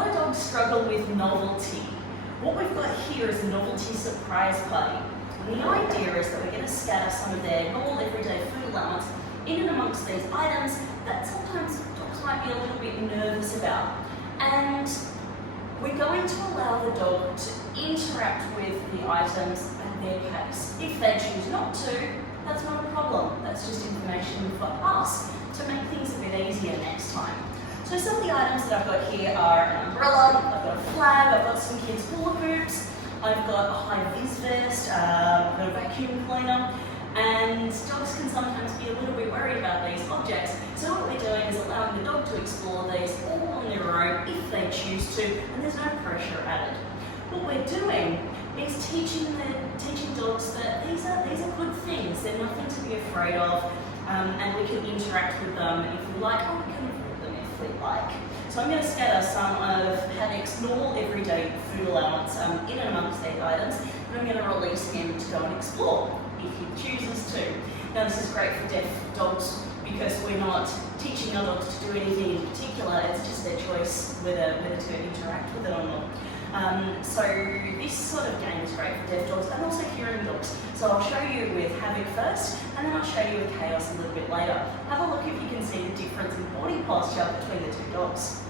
lot of dogs struggle with novelty. What we've got here is a novelty surprise party. And the idea is that we're going to scatter some of their normal everyday food allowance in and amongst these items that sometimes dogs might be a little bit nervous about. And we're going to allow the dog to interact with the items at their pace. If they choose not to, that's not a problem. That's just information for us to make things a bit easier next time. So some of the items that I've got here are an umbrella, I've got a flag, I've got some kids' hula hoops, I've got a high-vis vest, I've got a vacuum cleaner, and dogs can sometimes be a little bit worried about these objects. So what we're doing is allowing the dog to explore these all on their own if they choose to, and there's no pressure added. What we're doing is teaching dogs that these are good things, they're nothing to be afraid of, and we can interact with them if we like, or we can avoid them if we like. So I'm going to scatter some of Haddock's normal everyday food allowance in and amongst these items, and I'm going to release him to go and explore if he chooses to. Now this is great for deaf dogs because we're not teaching our dogs to do anything in particular, it's just their choice whether to interact with it or not. So this sort of game is great for deaf dogs and also hearing dogs. So I'll show you with Havoc first, and then I'll show you with Chaos a little bit later. Have a look if you can see the difference in body posture between the two dogs.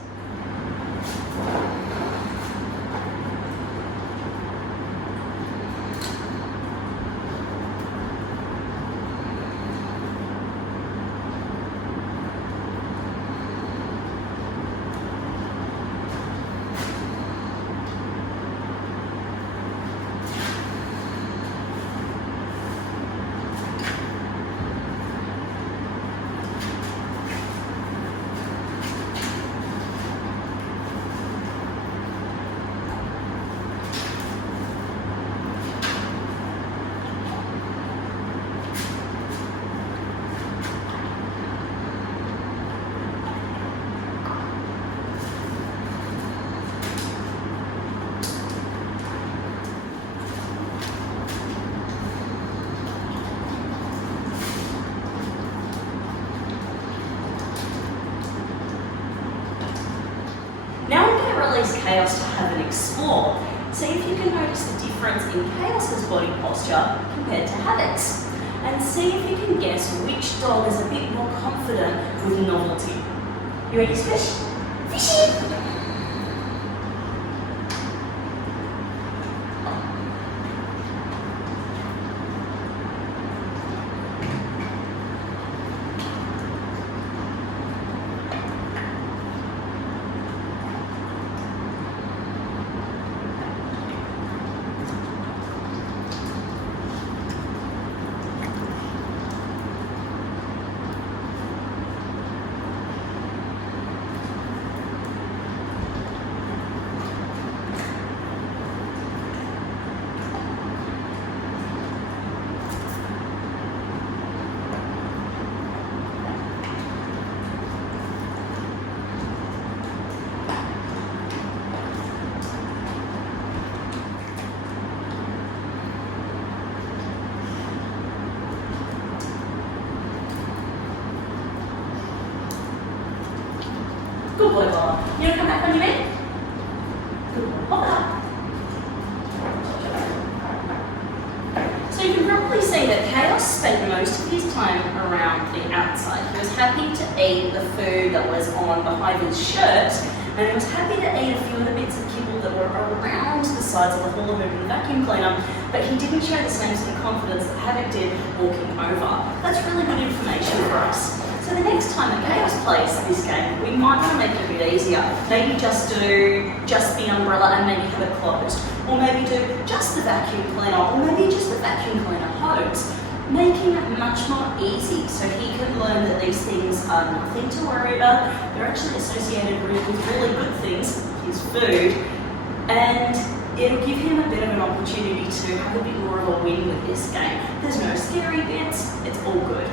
Chaos to have an explore. See if you can notice the difference in Chaos's body posture compared to Havoc's. And see if you can guess which dog is a bit more confident with novelty. You ready to fish? Fishy! Good boy, Bob. You want to come back on your bed? Good boy. Hop up. So you can probably see that Chaos spent most of his time around the outside. He was happy to eat the food that was on behind his shirt, and he was happy to eat a few of the bits of kibble that were around the sides of the hula hoop and the vacuum cleaner, but he didn't show the same sort of confidence that Havoc did walking over. That's really good information for us. So the next time that Chaos plays this game, we might want to make it a bit easier. Maybe just do just the umbrella and maybe have it closed. Or maybe do just the vacuum cleaner, or maybe just the vacuum cleaner hose. Making it much more easy so he can learn that these things are nothing to worry about. They're actually associated with really good things, his food, and it'll give him a bit of an opportunity to have a bit more of a win with this game. There's no scary bits, it's all good.